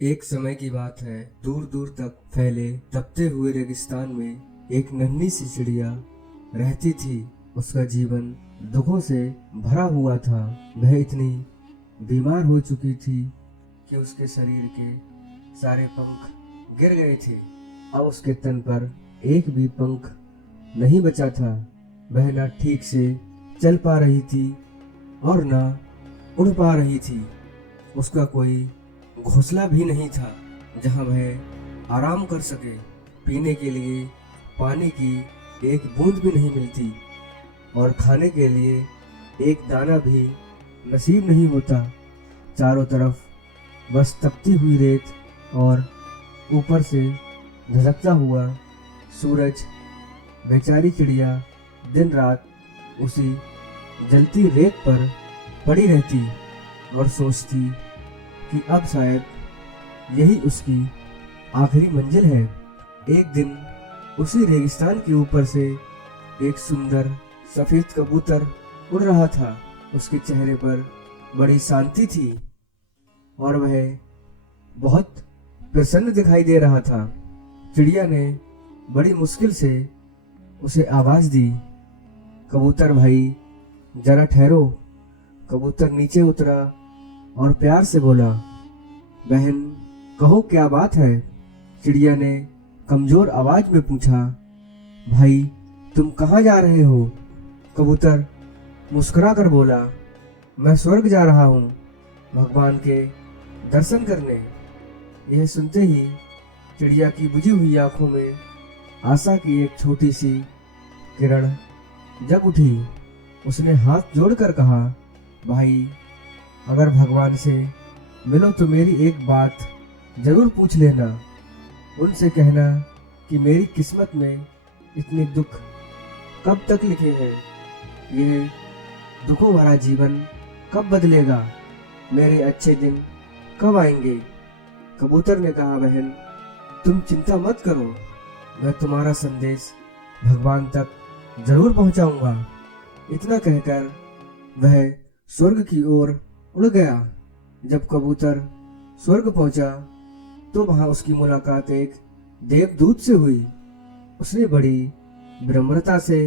एक समय की बात है, दूर दूर तक फैले तपते हुए रेगिस्तान में एक नन्ही सी चिड़िया रहती थी। उसका जीवन दुखों से भरा हुआ था। वह इतनी बीमार हो चुकी थी कि उसके शरीर के सारे पंख गिर गए थे। अब उसके तन पर एक भी पंख नहीं बचा था। वह ना ठीक से चल पा रही थी और ना उड़ पा रही थी। उसका कोई घोंसला भी नहीं था जहां वह आराम कर सके। पीने के लिए पानी की एक बूंद भी नहीं मिलती और खाने के लिए एक दाना भी नसीब नहीं होता। चारों तरफ बस तपती हुई रेत और ऊपर से धधकता हुआ सूरज। बेचारी चिड़िया दिन रात उसी जलती रेत पर पड़ी रहती और सोचती कि अब शायद यही उसकी आखिरी मंजिल है। एक दिन उसी रेगिस्तान के ऊपर से एक सुंदर सफेद कबूतर उड़ रहा था। उसके चेहरे पर बड़ी शांति थी और वह बहुत प्रसन्न दिखाई दे रहा था। चिड़िया ने बड़ी मुश्किल से उसे आवाज दी, कबूतर भाई जरा ठहरो। कबूतर नीचे उतरा और प्यार से बोला, बहन कहो क्या बात है। चिड़िया ने कमजोर आवाज में पूछा, भाई तुम कहाँ जा रहे हो। कबूतर मुस्कुरा कर बोला, मैं स्वर्ग जा रहा हूँ भगवान के दर्शन करने। यह सुनते ही चिड़िया की बुझी हुई आंखों में आशा की एक छोटी सी किरण जग उठी। उसने हाथ जोड़कर कहा, भाई अगर भगवान से मिलो तो मेरी एक बात जरूर पूछ लेना। उनसे कहना कि मेरी किस्मत में इतने दुख कब तक लिखे हैं। यह दुखों भरा जीवन कब बदलेगा। मेरे अच्छे दिन कब आएंगे। कबूतर ने कहा, बहन तुम चिंता मत करो, मैं तुम्हारा संदेश भगवान तक जरूर पहुंचाऊंगा। इतना कहकर वह स्वर्ग की ओर उड़ गया। जब कबूतर स्वर्ग पहुंचा तो वहां उसकी मुलाकात एक देवदूत से हुई। उसने बड़ी विनम्रता से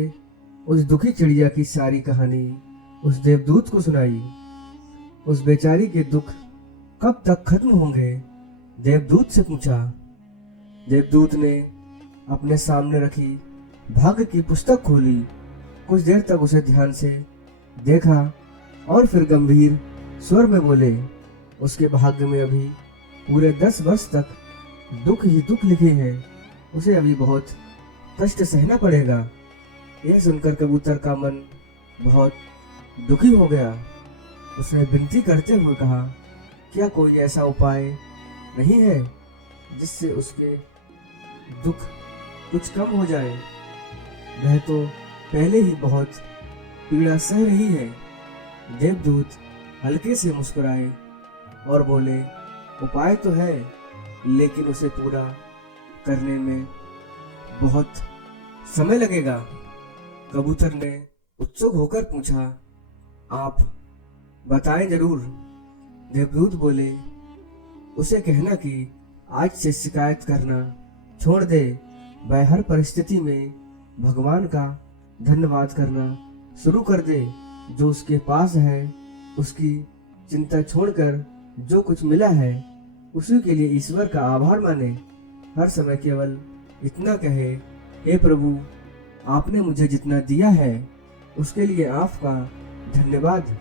उस दुखी चिड़िया की सारी कहानी उस देवदूत को सुनाई। उस बेचारी के दुख कब तक खत्म होंगे, देवदूत से पूछा। देवदूत ने अपने सामने रखी भाग्य की पुस्तक खोली। कुछ देर तक उसे ध्यान से देखा और फिर गंभीर स्वर में बोले, उसके भाग्य में अभी पूरे 10 वर्ष तक दुख ही दुख लिखे हैं। उसे अभी बहुत कष्ट सहना पड़ेगा। यह सुनकर कबूतर का मन बहुत दुखी हो गया। उसने विनती करते हुए कहा, क्या कोई ऐसा उपाय नहीं है जिससे उसके दुख कुछ कम हो जाए। वह तो पहले ही बहुत पीड़ा सह रही है। देवदूत हल्के से मुस्कुराए और बोले, उपाय तो है लेकिन उसे पूरा करने में बहुत समय लगेगा। कबूतर ने उत्सुक होकर पूछा, आप बताएं जरूर। देवदूत बोले, उसे कहना कि आज से शिकायत करना छोड़ दे। वह हर परिस्थिति में भगवान का धन्यवाद करना शुरू कर दे। जो उसके पास है उसकी चिंता छोड़कर जो कुछ मिला है उसी के लिए ईश्वर का आभार माने। हर समय केवल इतना कहे, हे प्रभु आपने मुझे जितना दिया है उसके लिए आपका धन्यवाद।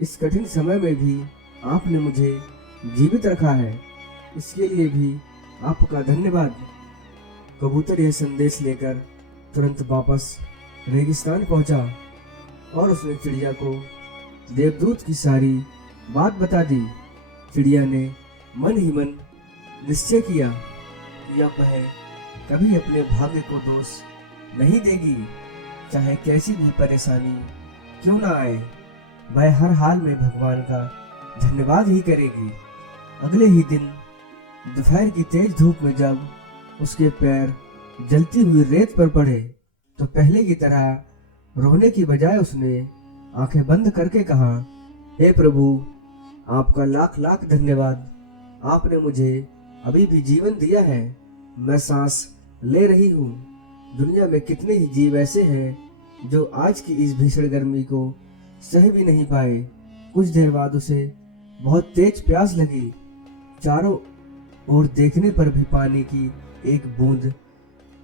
इस कठिन समय में भी आपने मुझे जीवित रखा है, इसके लिए भी आपका धन्यवाद। कबूतर यह संदेश लेकर तुरंत वापस रेगिस्तान पहुंचा और उसने चिड़िया को देवदूत की सारी बात बता दी। चिड़िया ने मन ही मन निश्चय किया कि अब वह कभी अपने भाग्य को दोष नहीं देगी। चाहे कैसी भी परेशानी क्यों ना आए, वह हर हाल में भगवान का धन्यवाद ही करेगी। अगले ही दिन दोपहर की तेज धूप में जब उसके पैर जलती हुई रेत पर पड़े तो पहले की तरह रोने की बजाय उसने आंखें बंद करके कहा, हे प्रभु आपका लाख लाख धन्यवाद। आपने मुझे अभी भी जीवन दिया है, मैं सांस ले रही हूँ। दुनिया में कितने ही जीव ऐसे हैं जो आज की इस भीषण गर्मी को सह भी नहीं पाए। कुछ देर बाद उसे बहुत तेज प्यास लगी। चारों ओर देखने पर भी पानी की एक बूंद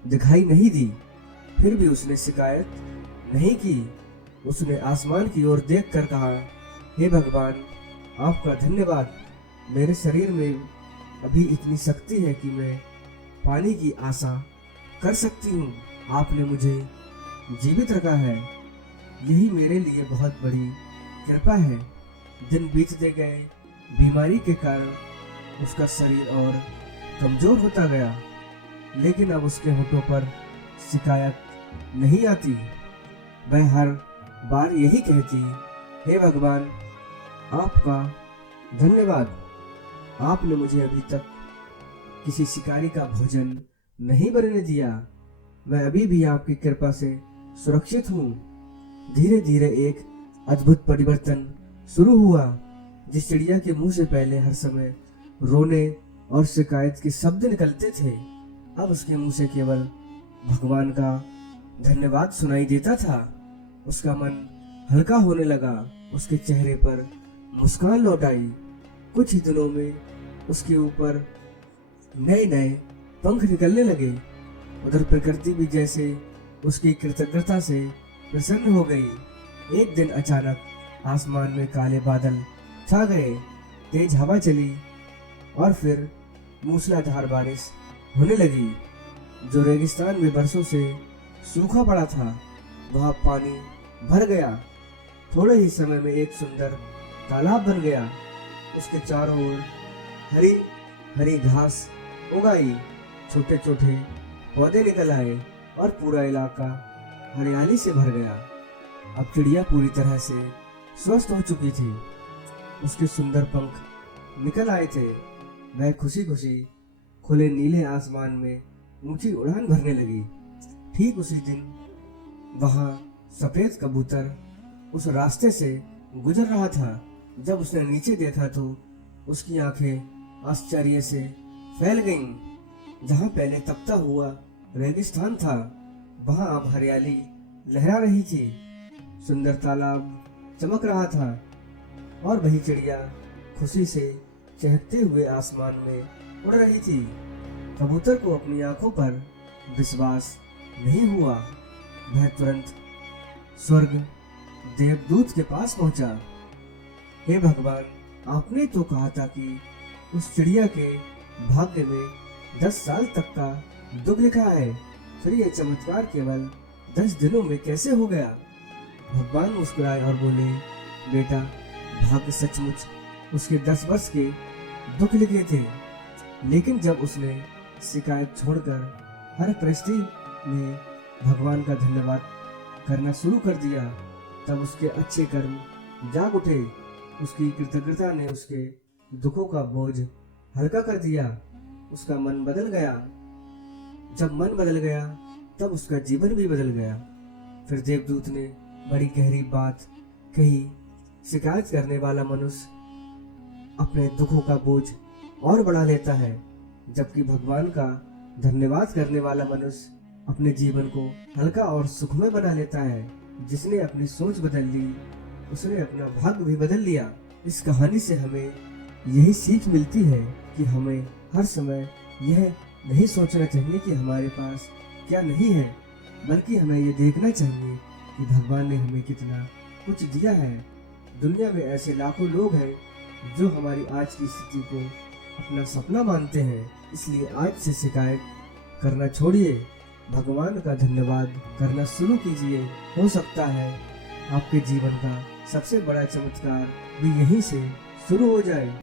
दिखाई नहीं दी। फिर भी उसने शिकायत नहीं की। उसने आसमान की ओर देखकर कहा, हे भगवान, आपका धन्यवाद। मेरे शरीर में अभी इतनी शक्ति है कि मैं पानी की आशा कर सकती हूँ। आपने मुझे जीवित रखा है, यही मेरे लिए बहुत बड़ी कृपा है। दिन बीतते गए, बीमारी के कारण उसका शरीर और कमजोर होता गया, लेकिन अब उसके होठों पर शिकायत नहीं आती। वह हर बार यही कहती, हे भगवान, आपका धन्यवाद। आपने मुझे अभी तक किसी शिकारी का भोजन नहीं बनने दिया। मैं अभी भी आपकी कृपा से सुरक्षित हूँ। धीरे धीरे एक अद्भुत परिवर्तन शुरू हुआ। जिस चिड़िया के मुंह से पहले हर समय रोने और शिकायत के शब्द निकलते थे, अब उसके मुंह से केवल भगवान का धन्यवाद सुनाई देता था। उसका मन हल्का होने लगा, उसके चेहरे पर मुस्कान लौट आई। कुछ ही दिनों में उसके ऊपर नए नए पंख निकलने लगे। उधर प्रकृति भी जैसे उसकी कृतज्ञता से प्रसन्न हो गई। एक दिन अचानक आसमान में काले बादल छा गए, तेज हवा चली और फिर मूसलाधार बारिश होने लगी। जो रेगिस्तान में बरसों से सूखा पड़ा था, वह पानी भर गया। थोड़े ही समय में एक सुंदर तालाब बन गया। उसके चारों ओर हरी हरी घास उगाई, छोटे छोटे पौधे निकल आए और पूरा इलाका हरियाली से भर गया। अब चिड़िया पूरी तरह से स्वस्थ हो चुकी थी। उसके सुंदर पंख निकल आए थे। वह खुशी खुशी खुले नीले आसमान में ऊंची उड़ान भरने लगी। ठीक उसी दिन वहां सफेद कबूतर उस रास्ते से गुजर रहा था। जब उसने नीचे देखा तो उसकी आंखें आश्चर्य से फैल गईं। जहां पहले तपता हुआ रेगिस्तान था, वहां अब हरियाली लहरा रही थी। सुंदर तालाब चमक रहा था और वही चिड़िया खुशी से चहकते हुए आसमान में उड़ रही थी। कबूतर को अपनी आंखों पर विश्वास नहीं हुआ। वह तुरंत स्वर्ग देवदूत के पास पहुंचा। हे भगवान, आपने तो कहा था कि उस चिड़िया के भाग्य में 10 साल तक का दुख लिखा है, फिर यह चमत्कार केवल 10 दिनों में कैसे हो गया? भगवान मुस्कुराए और बोले, बेटा, भाग्य सचमुच उसके 10 वर्ष के दुख लिखे थे, लेकिन जब उसने शिकायत छोड़कर हर परिस्थिति में भगवान का धन्यवाद करना शुरू कर दिया, तब उसके अच्छे कर्म जाग उठे। उसकी कृतज्ञता ने उसके दुखों का बोझ हल्का कर दिया। उसका मन बदल गया। जब मन बदल गया, तब उसका जीवन भी बदल गया। फिर देवदूत ने बड़ी गहरी बात कही, शिकायत करने वाला मनुष्य अपने दुखों का बोझ और बढ़ा लेता है, जबकि भगवान का धन्यवाद करने वाला मनुष्य अपने जीवन को हल्का और सुखमय बना लेता है। जिसने अपनी सोच बदल ली, उसने अपना भाग्य भी बदल लिया। इस कहानी से हमें यही सीख मिलती है कि हमें हर समय यह नहीं सोचना चाहिए कि हमारे पास क्या नहीं है, बल्कि हमें ये देखना चाहिए कि भगवान ने हमें कितना कुछ दिया है। दुनिया में ऐसे लाखों लोग हैं जो हमारी आज की स्थिति को अपना सपना मानते हैं। इसलिए आज से शिकायत करना छोड़िए, भगवान का धन्यवाद करना शुरू कीजिए। हो सकता है आपके जीवन का सबसे बड़ा चमत्कार भी यहीं से शुरू हो जाए।